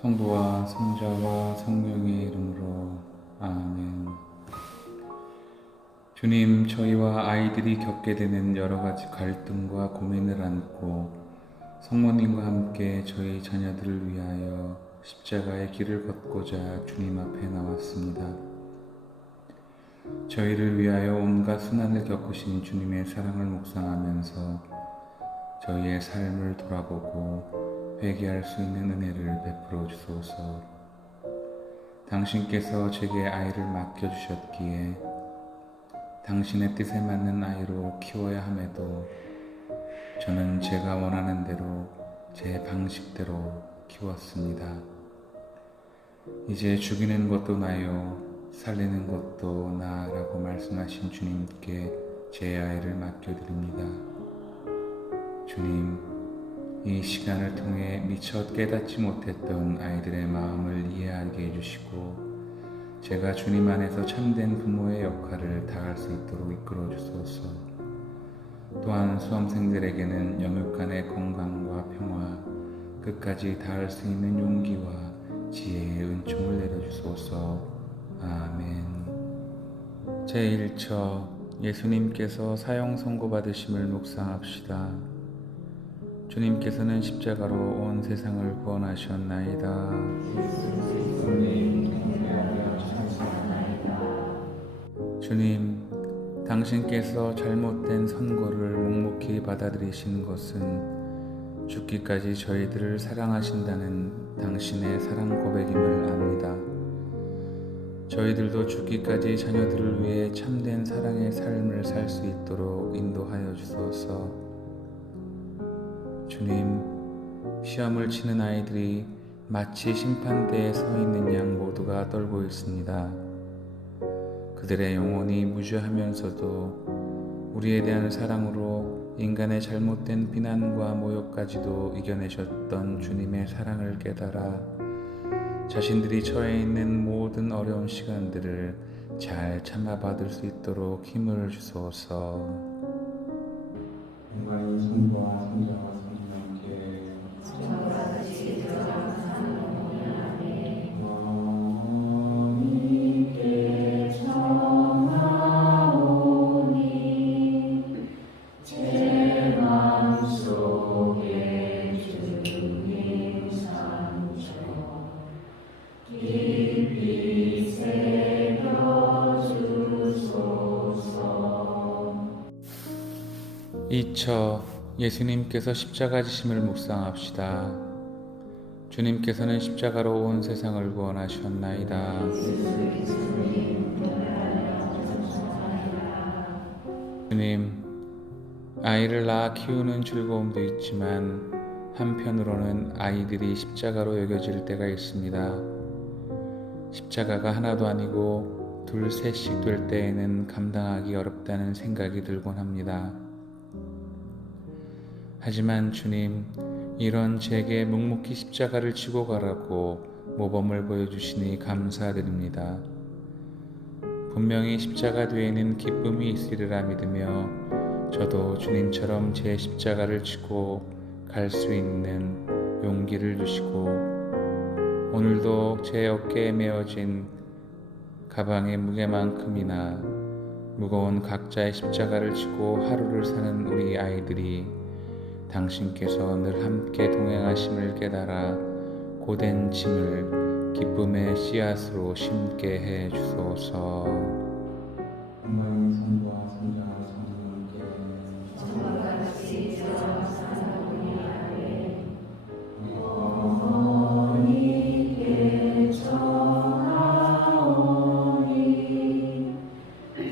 성부와 성자와 성령의 이름으로 아멘. 주님, 저희와 아이들이 겪게 되는 여러 가지 갈등과 고민을 안고 성모님과 함께 저희 자녀들을 위하여 십자가의 길을 걷고자 주님 앞에 나왔습니다. 저희를 위하여 온갖 순환을 겪으신 주님의 사랑을 묵상하면서 저희의 삶을 돌아보고 회개할 수 있는 은혜를 베풀어 주소서. 당신께서 제게 아이를 맡겨주셨기에 당신의 뜻에 맞는 아이로 키워야 함에도 저는 제가 원하는 대로 제 방식대로 키웠습니다. 이제 죽이는 것도 나요, 살리는 것도 나라고 말씀하신 주님께 제 아이를 맡겨드립니다. 주님, 이 시간을 통해 미처 깨닫지 못했던 아이들의 마음을 이해하게 해주시고 제가 주님 안에서 참된 부모의 역할을 다할 수 있도록 이끌어 주소서. 또한 수험생들에게는 영육 간의 건강과 평화, 끝까지 다할 수 있는 용기와 지혜의 은총을 내려주소서. 아멘. 제1처 예수님께서 사형 선고받으심을 묵상합시다. 주님께서는 십자가로 온 세상을 구원하셨나이다. 주님, 당신께서 잘못된 선고를 묵묵히 받아들이신 것은 죽기까지 저희들을 사랑하신다는 당신의 사랑 고백임을 압니다. 저희들도 죽기까지 자녀들을 위해 참된 사랑의 삶을 살 수 있도록 인도하여 주소서. 주님, 시험을 치는 아이들이 마치 심판대에 서 있는 양 모두가 떨고 있습니다. 그들의 영혼이 무죄하면서도 우리에 대한 사랑으로 인간의 잘못된 비난과 모욕까지도 이겨내셨던 주님의 사랑을 깨달아 자신들이 처해 있는 모든 어려운 시간들을 잘 참아받을 수 있도록 힘을 주소서. 영광이 성부와 성자와 성령께 어머니께 청하오니 제 맘속에 주님 상처 깊이 새겨주소서. 2처 예수님께서 십자가 지심을 묵상합시다. 주님께서는 십자가로 온 세상을 구원하셨나이다. 주님, 아이를 낳아 키우는 즐거움도 있지만 한편으로는 아이들이 십자가로 여겨질 때가 있습니다. 십자가가 하나도 아니고 둘, 셋씩 될 때에는 감당하기 어렵다는 생각이 들곤 합니다. 하지만 주님, 이런 제게 묵묵히 십자가를 지고 가라고 모범을 보여주시니 감사드립니다. 분명히 십자가 뒤에는 기쁨이 있으리라 믿으며 저도 주님처럼 제 십자가를 지고 갈 수 있는 용기를 주시고 오늘도 제 어깨에 메어진 가방의 무게만큼이나 무거운 각자의 십자가를 지고 하루를 사는 우리 아이들이 당신께서 늘 함께 동행하심을 깨달아 고된 짐을 기쁨의 씨앗으로 심게 해 주소서. 영광이 성부와 성자와 성령께 어머니께 청하오니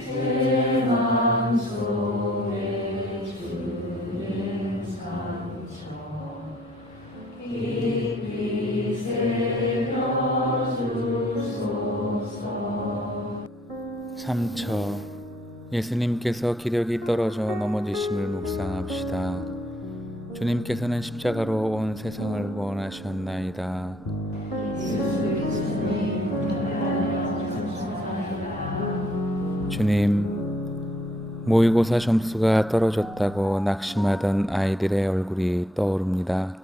제 맘속에 주님 상처 깊이 새겨주소서. 3처 예수님께서 기력이 떨어져 넘어지심을 묵상합시다. 주님께서는 십자가로 온 세상을 구원하셨나이다. 주님, 모의고사 점수가 떨어졌다고 낙심하던 아이들의 얼굴이 떠오릅니다.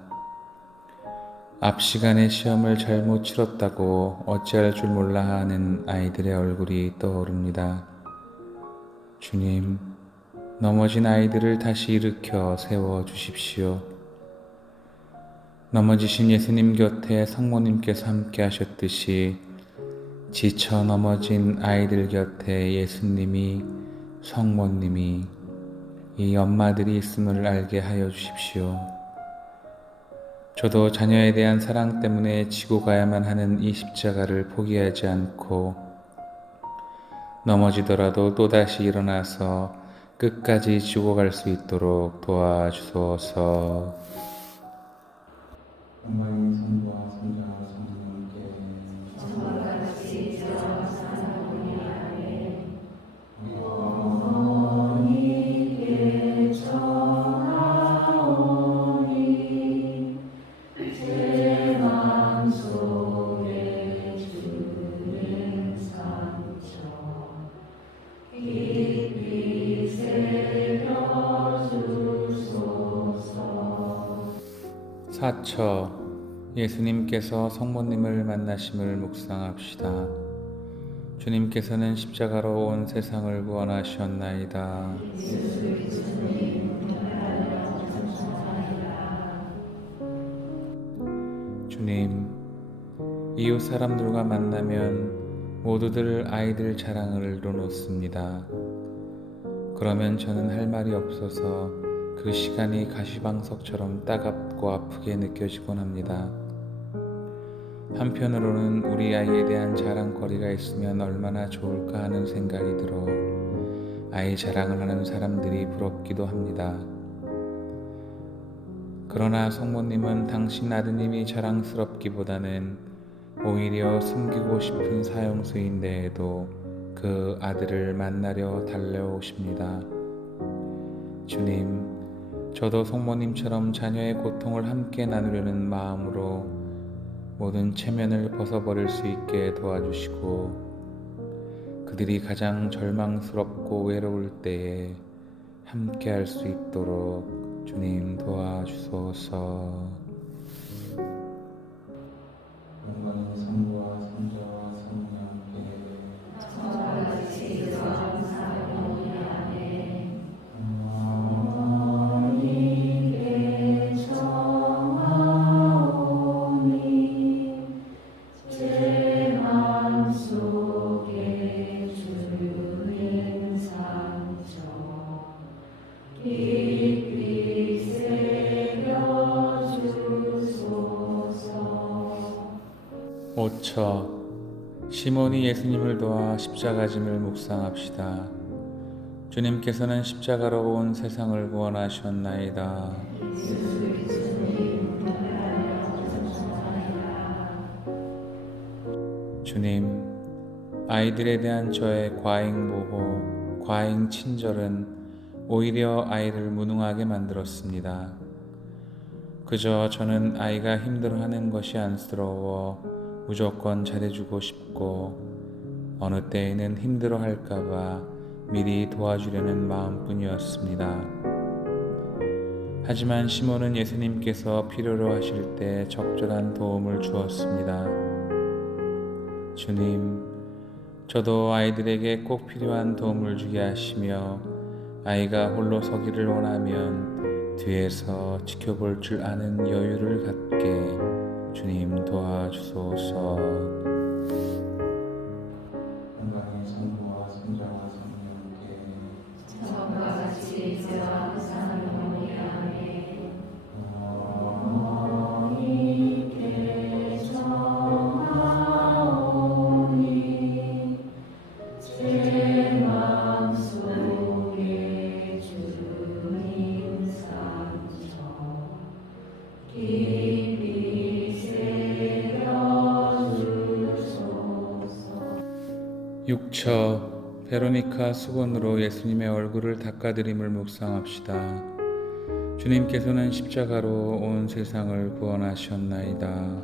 앞 시간에 시험을 잘못 치렀다고 어찌할 줄 몰라 하는 아이들의 얼굴이 떠오릅니다. 주님, 넘어진 아이들을 다시 일으켜 세워 주십시오. 넘어지신 예수님 곁에 성모님께서 함께 하셨듯이 지쳐 넘어진 아이들 곁에 예수님이, 성모님이, 이 엄마들이 있음을 알게 하여 주십시오. 저도 자녀에 대한 사랑 때문에 지고 가야만 하는 이 십자가를 포기하지 않고 넘어지더라도 또다시 일어나서 끝까지 지고 갈 수 있도록 도와주소서. 영광의 성부와 성자와 성령께 저와 같이 저와 사랑하니 아멘. 어머니께 청하오니 제 맘속에 주는 상처 깊이 새겨주소서. 사처, 예수님께서 성모님을 만나심을 묵상합시다. 주님께서는 십자가로 온 세상을 구원하셨나이다. 주님, 이웃 사람들과 만나면 모두들 아이들 자랑을 이뤄놓습니다. 그러면 저는 할 말이 없어서 그 시간이 가시방석처럼 따갑고 아프게 느껴지곤 합니다. 한편으로는 우리 아이에 대한 자랑거리가 있으면 얼마나 좋을까 하는 생각이 들어 아이 자랑을 하는 사람들이 부럽기도 합니다. 그러나 성모님은 당신 아드님이 자랑스럽기보다는 오히려 숨기고 싶은 사형수인데에도 그 아들을 만나려 달려오십니다. 주님, 저도 성모님처럼 자녀의 고통을 함께 나누려는 마음으로 모든 체면을 벗어버릴 수 있게 도와주시고 그들이 가장 절망스럽고 외로울 때에 함께 할 수 있도록 주님 도와주소서. 영광의 성부와 성자와 성령께 저와 같이 저와 사랑하니 아멘. 어머니께 청하오니 제 맘속에 주는 상처 깊이 새겨주소서. 5처, 시몬이 예수님을 도와 십자가짐을 묵상합시다. 주님께서는 십자가로 온 세상을 구원하셨나이다. 주님, 아이들에 대한 저의 과잉 보호, 과잉 친절은 오히려 아이를 무능하게 만들었습니다. 그저 저는 아이가 힘들어하는 것이 안쓰러워 무조건 잘해주고 싶고 어느 때에는 힘들어할까봐 미리 도와주려는 마음뿐이었습니다. 하지만 시몬은 예수님께서 필요로 하실 때 적절한 도움을 주었습니다. 주님, 저도 아이들에게 꼭 필요한 도움을 주게 하시며 아이가 홀로 서기를 원하면 뒤에서 지켜볼 줄 아는 여유를 갖게 주님 도와주소서. 영광의 성부와 성자와 성령께 저와 같이 저와 사랑하니 아멘. 어머니께 청하오니 제 맘속에 주님 상처 깊이 새겨주소서. 6처, 베로니카 수건으로 예수님의 얼굴을 닦아드림을 묵상합시다. 주님께서는 십자가로 온 세상을 구원하셨나이다.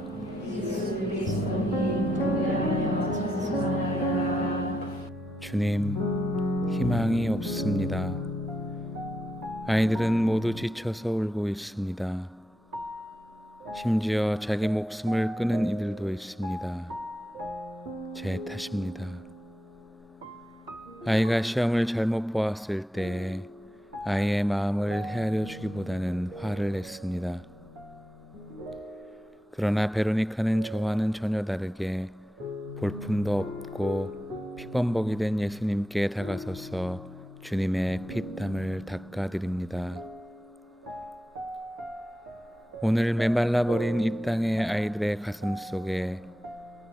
주님, 희망이 없습니다. 아이들은 모두 지쳐서 울고 있습니다. 심지어 자기 목숨을 끊은 이들도 있습니다. 제 탓입니다. 아이가 시험을 잘못 보았을 때 아이의 마음을 헤아려 주기보다는 화를 냈습니다. 그러나 베로니카는 저와는 전혀 다르게 볼품도 없고 피범벅이 된 예수님께 다가서서 주님의 피땀을 닦아드립니다. 오늘 메말라버린 이 땅의 아이들의 가슴 속에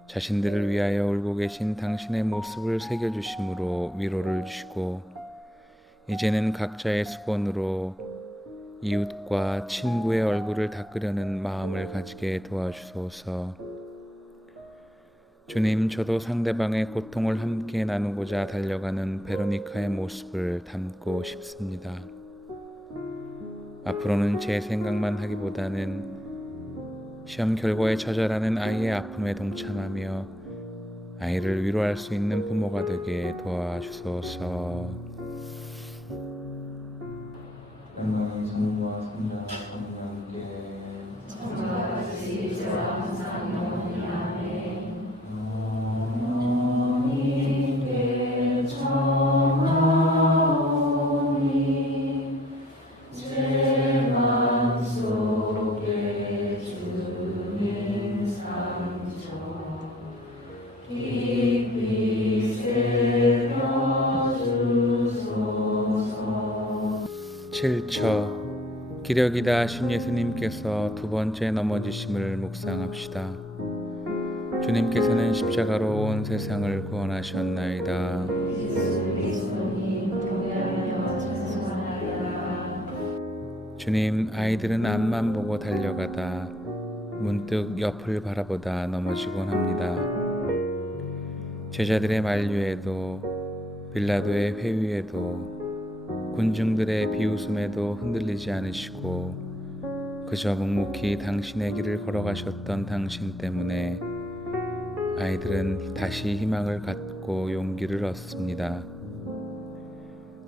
자신들을 위하여 울고 계신 당신의 모습을 새겨주심으로 위로를 주시고 이제는 각자의 수건으로 이웃과 친구의 얼굴을 닦으려는 마음을 가지게 도와주소서. 주님, 저도 상대방의 고통을 함께 나누고자 달려가는 베로니카의 모습을 담고 싶습니다. 앞으로는 제 생각만 하기보다는 시험 결과에 처절하는 아이의 아픔에 동참하며 아이를 위로할 수 있는 부모가 되게 도와주소서. 영광의 성부와 성자와 성령과 함께 처음과 같이 이제와 항상 영원히 아멘. 하나님께 청하오니 제 맘속에 주님 상처 깊이 새겨주소서. 7처 기력이다 하신 예수님께서 두 번째 넘어지심을 묵상합시다. 주님께서는 십자가로 온 세상을 구원하셨나이다. 주님, 아이들은 앞만 보고 달려가다 문득 옆을 바라보다 넘어지곤 합니다. 제자들의 만류에도 빌라도의 회유에도 군중들의 비웃음에도 흔들리지 않으시고 그저 묵묵히 당신의 길을 걸어가셨던 당신 때문에 아이들은 다시 희망을 갖고 용기를 얻습니다.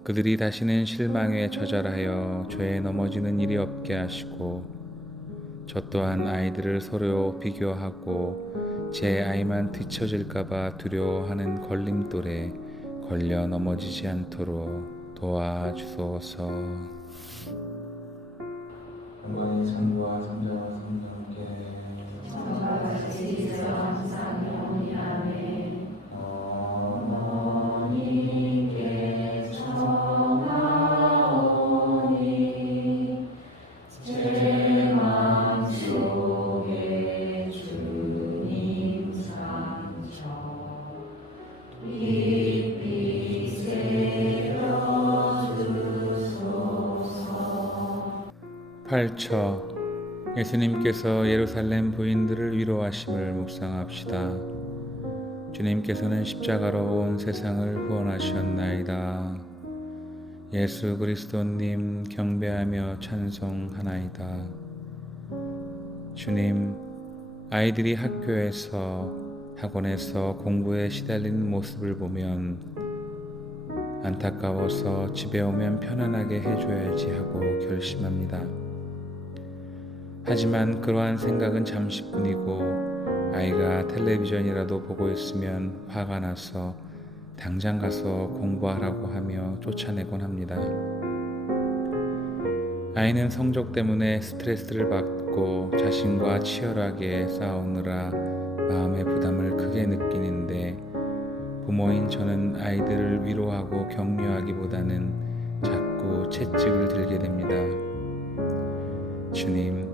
그들이 다시는 실망에 좌절하여 죄에 넘어지는 일이 없게 하시고 저 또한 아이들을 서로 비교하고 제 아이만 뒤처질까봐 두려워하는 걸림돌에 걸려 넘어지지 않도록 도와주소서. 영광의 성부와 성자와 성령께 처음과 같이 이제와 항상 영원히 아멘. 하나님께 청하오니 제 맘속에 주님 상처 깊이 새겨주소서. 8처 예수님께서 예루살렘 부인들을 위로하심을 묵상합시다. 주님께서는 십자가로 온 세상을 구원하셨나이다. 예수 그리스도님 경배하며 찬송하나이다. 주님, 아이들이 학교에서 학원에서 공부에 시달리는 모습을 보면 안타까워서 집에 오면 편안하게 해줘야지 하고 결심합니다. 하지만 그러한 생각은 잠시뿐이고 아이가 텔레비전이라도 보고 있으면 화가 나서 당장 가서 공부하라고 하며 쫓아내곤 합니다. 아이는 성적 때문에 스트레스를 받고 자신과 치열하게 싸우느라 마음의 부담을 크게 느끼는데 부모인 저는 아이들을 위로하고 격려하기보다는 자꾸 채찍을 들게 됩니다. 주님,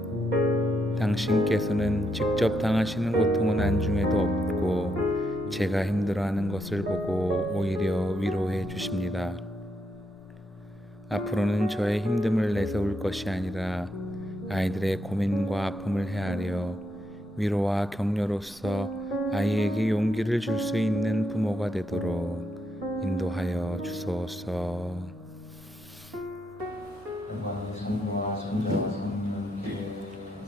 당신께서는 직접 당하시는 고통은 안중에도 없고 제가 힘들어하는 것을 보고 오히려 위로해 주십니다. 앞으로는 저의 힘듦을 내세울 것이 아니라 아이들의 고민과 아픔을 헤아려 위로와 격려로서 아이에게 용기를 줄 수 있는 부모가 되도록 인도하여 주소서. 영광의 성부와 성자와 성령께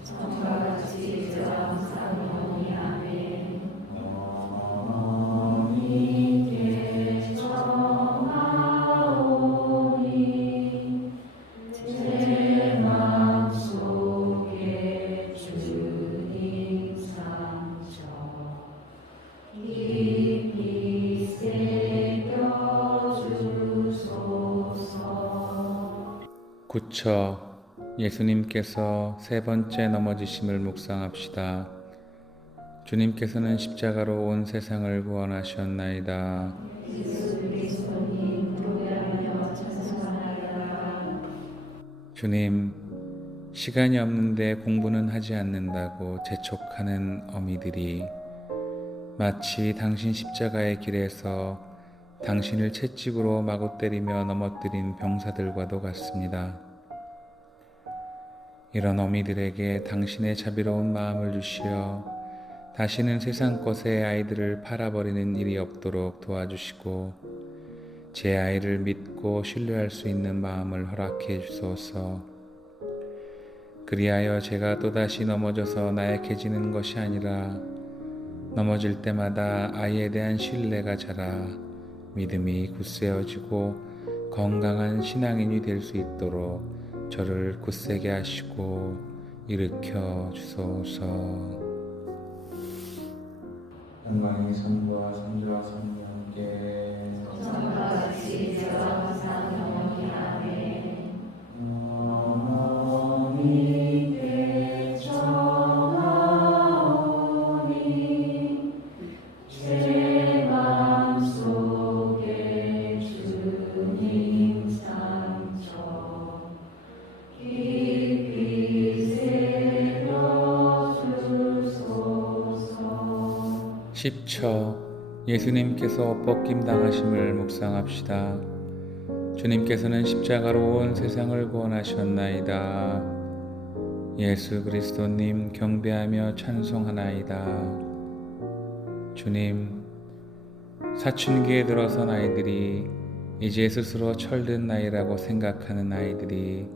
처음과 같이 이제와 항상 영원히 아멘. 하나님께 청하오니 제 맘속에 주님 9처 예수님께서 세 번째 넘어지심을 묵상합시다. 주님께서는 십자가로 온 세상을 구원하셨나이다. 예수 그리스도님 교회하며 찬송하나이다. 주님, 시간이 없는데 공부는 하지 않는다고 재촉하는 어미들이 마치 당신 십자가의 길에서 당신을 채찍으로 마구 때리며 넘어뜨린 병사들과도 같습니다. 이런 어미들에게 당신의 자비로운 마음을 주시어 다시는 세상 것에 아이들을 팔아버리는 일이 없도록 도와주시고 제 아이를 믿고 신뢰할 수 있는 마음을 허락해 주소서. 그리하여 제가 또다시 넘어져서 나약해지는 것이 아니라 넘어질 때마다 아이에 대한 신뢰가 자라 믿음이 굳세어지고 건강한 신앙인이 될 수 있도록 저를 굳세게 하시고 일으켜 주소서. 영광의 성부와 성자와 성령께 성과 같이 이제와 항상 영원히 아멘. 어머니께 청하오니 제 맘속에 주님 상처 깊이 새겨주소서. 10처 예수님께서 옷벗김 당하심을 묵상합시다. 주님께서는 십자가로 온 세상을 구원하셨나이다. 예수 그리스도님 경배하며 찬송하나이다. 주님, 사춘기에 들어선 아이들이 이제 스스로 철든 나이라고 생각하는 아이들이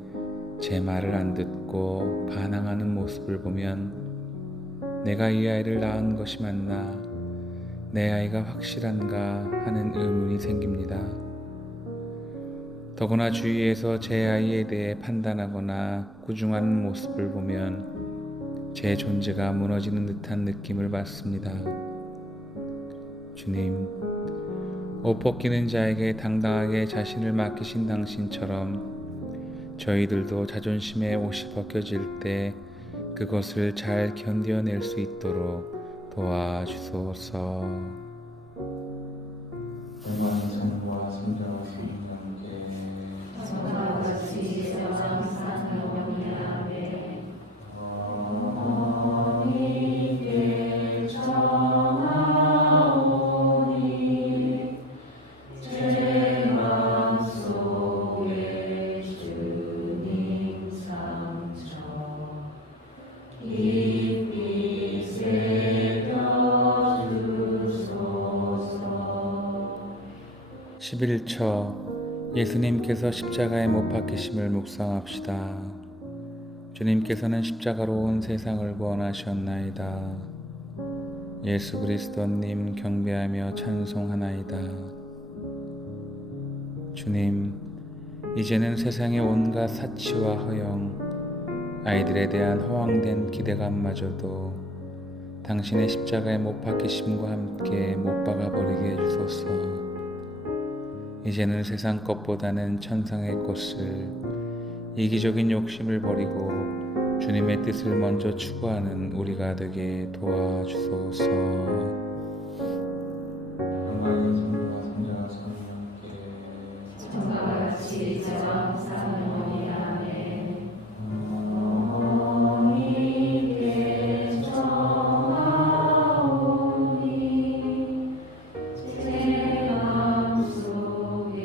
제 말을 안 듣고 반항하는 모습을 보면 내가 이 아이를 낳은 것이 맞나? 내 아이가 확실한가 하는 의문이 생깁니다. 더구나 주위에서 제 아이에 대해 판단하거나 꾸중하는 모습을 보면 제 존재가 무너지는 듯한 느낌을 받습니다. 주님, 옷 벗기는 자에게 당당하게 자신을 맡기신 당신처럼 저희들도 자존심에 옷이 벗겨질 때 그것을 잘 견뎌낼 수 있도록 도와주소서. 영광의 성부와 성자와 성령께 성과 같이 이제와 항상 영원히 아멘. 어머니께 청하오니 제 맘속에 주님 상처 깊이 새겨주소서. 11처 예수님께서 십자가에 못 박히심을 묵상합시다. 주님께서는 십자가로 온 세상을 구원하셨나이다. 예수 그리스도님 경배하며 찬송하나이다. 주님, 이제는 세상의 온갖 사치와 허영, 아이들에 대한 허황된 기대감마저도 당신의 십자가에 못 박히심과 함께 못 박아버리게 해주소서. 이제는 세상 것보다는 천상의 것을, 이기적인 욕심을 버리고 주님의 뜻을 먼저 추구하는 우리가 되게 도와주소서. 영광의 성부와 성자와 성령께 성과 같이 이제와 항상 영원히 아멘. 어머니께 청하오니 제 맘속에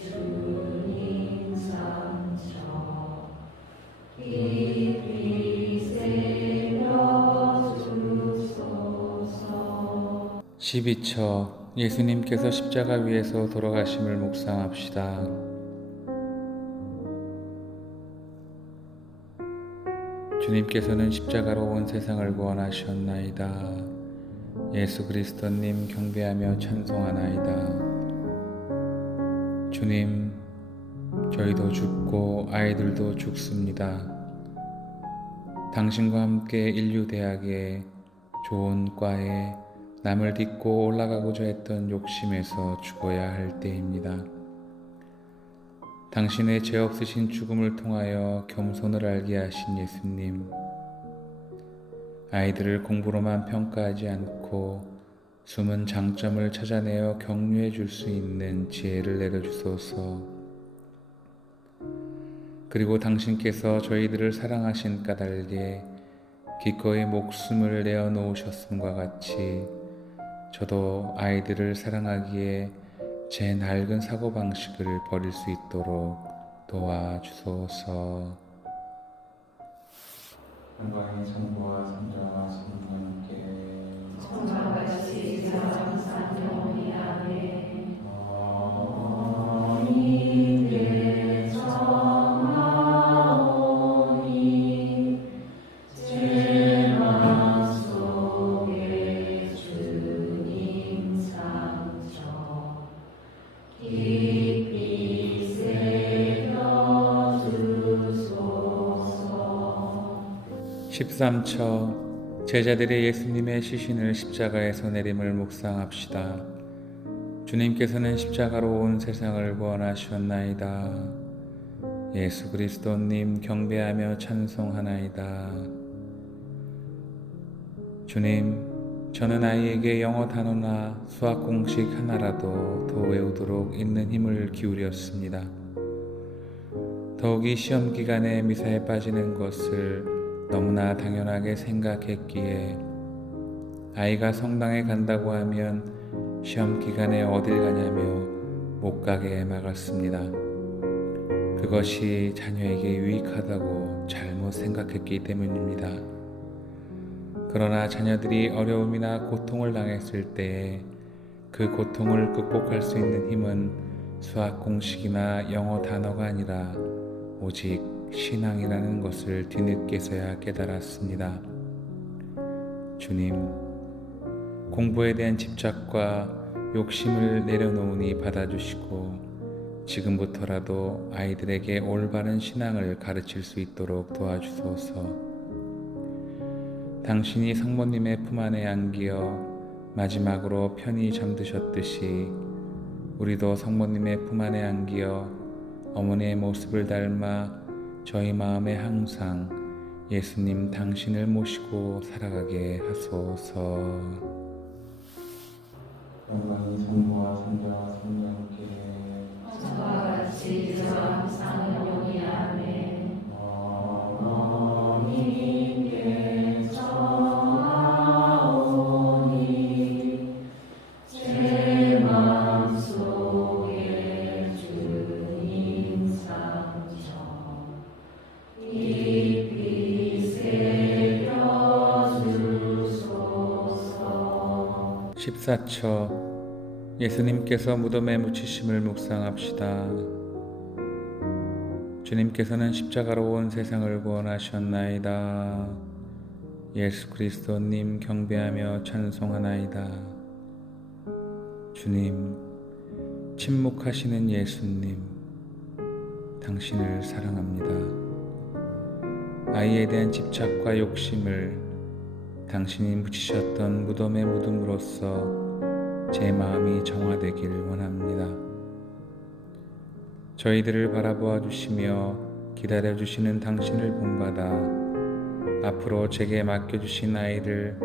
주님 상처 깊이 새겨주소서. 12처 예수님께서 십자가 위에서 돌아가심을 묵상합시다. 주님께서는 십자가로 온 세상을 구원하셨나이다. 예수 그리스도님 경배하며 찬송하나이다. 주님, 저희도 죽고 아이들도 죽습니다. 당신과 함께 인류대학에 좋은 과에 남을 딛고 올라가고자 했던 욕심에서 죽어야 할 때입니다. 당신의 죄 없으신 죽음을 통하여 겸손을 알게 하신 예수님, 아이들을 공부로만 평가하지 않고 숨은 장점을 찾아내어 격려해 줄 수 있는 지혜를 내려주소서. 그리고 당신께서 저희들을 사랑하신 까닭에 기꺼이 목숨을 내어 놓으셨음과 같이 저도 아이들을 사랑하기에 제 낡은 사고방식을 버릴 수 있도록 도와주소서. 영광의 성부와 성자와 성령께 성과 같이 이제와 항상 영원히 아멘. 어린이께 청하오니 제 맘속에 주님 상처 깊이 새겨주소서. 13처 제자들의 예수님의 시신을 십자가에서 내림을 묵상합시다. 주님께서는 십자가로 온 세상을 구원하셨나이다. 예수 그리스도님 경배하며 찬송하나이다. 주님, 저는 아이에게 영어 단어나 수학 공식 하나라도 더 외우도록 있는 힘을 기울였습니다. 더욱이 시험 기간에 미사에 빠지는 것을 너무나 당연하게 생각했기에 아이가 성당에 간다고 하면 시험 기간에 어딜 가냐며 못 가게 막았습니다. 그것이 자녀에게 유익하다고 잘못 생각했기 때문입니다. 그러나 자녀들이 어려움이나 고통을 당했을 때에 그 고통을 극복할 수 있는 힘은 수학 공식이나 영어 단어가 아니라 오직 신앙이라는 것을 뒤늦게서야 깨달았습니다. 주님, 공부에 대한 집착과 욕심을 내려놓으니 받아주시고 지금부터라도 아이들에게 올바른 신앙을 가르칠 수 있도록 도와주소서. 당신이 성모님의 품 안에 안기어 마지막으로 편히 잠드셨듯이 우리도 성모님의 품 안에 안기어 어머니의 모습을 닮아 저희 마음에 항상 예수님 당신을 모시고 살아가게 하소서. 영광이 성부와 성자와 성령께 성과 같이 이제와 항상 영원히 아멘. 어린이께 청하오니 제 맘속에 주님 상처 깊이 새겨주소서. 14처 예수님께서 무덤에 묻히심을 묵상합시다. 주님께서는 십자가로 온 세상을 구원하셨나이다. 예수 그리스도님 경배하며 찬송하나이다. 주님, 침묵하시는 예수님, 당신을 사랑합니다. 아이에 대한 집착과 욕심을 당신이 묻히셨던 무덤에 묻음으로써 제 마음이 정화되길 원합니다. 저희들을 바라보아 주시며 기다려 주시는 당신을 본받아 앞으로 제게 맡겨주신 아이를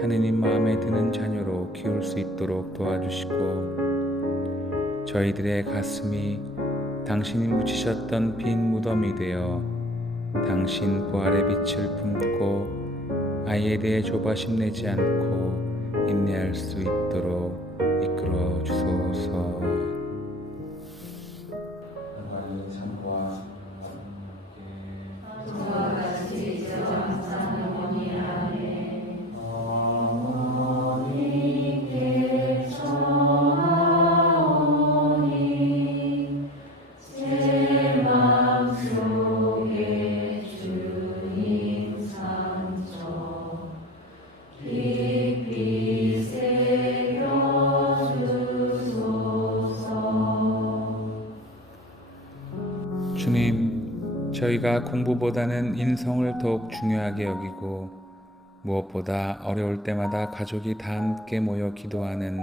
하느님 마음에 드는 자녀로 키울 수 있도록 도와주시고 저희들의 가슴이 당신이 묻히셨던 빈 무덤이 되어 당신 부활의 빛을 품고 아이에 대해 조바심 내지 않고 인내할 수 있도록 이끌어 주소서. 영광이 성부와 성과 같이 이제와 항상 영원히 아멘. 어린이께 청하오니 제 맘속에 주님 상처 깊이 새겨주소서. 주님, 저희가 공부보다는 인성을 더욱 중요하게 여기고 무엇보다 어려울 때마다 가족이 다 함께 모여 기도하는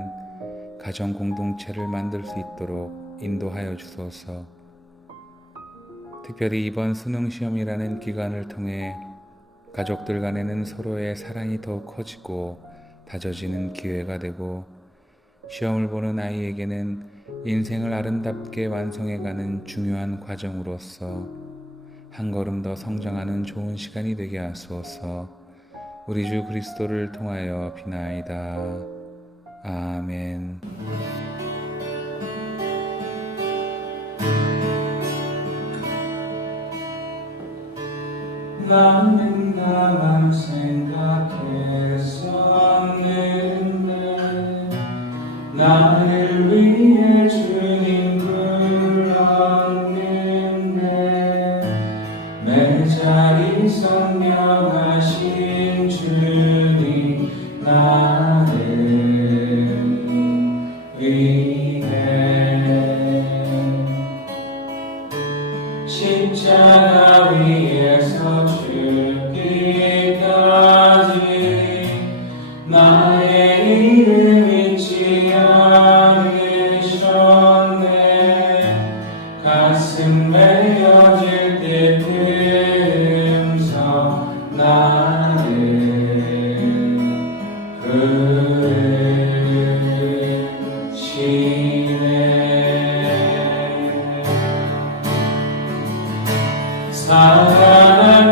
가정 공동체를 만들 수 있도록 인도하여 주소서. 특별히 이번 수능 시험이라는 기간을 통해 가족들 간에는 서로의 사랑이 더욱 커지고 다져지는 기회가 되고, 시험을 보는 아이에게는 인생을 아름답게 완성해가는 중요한 과정으로서 한 걸음 더 성장하는 좋은 시간이 되게 하소서. 우리 주 그리스도를 통하여 비나이다. 아멘. 나는 나만 생각했었는데 나를 위해 주님 불렀는데 내 자리 선명하신 주님 나를 위해 십자가 위에서 죽기까지 나의 이름 잊지 않으셨네. 가슴 메어질 때 틈서 나를 부르시네. 사랑하는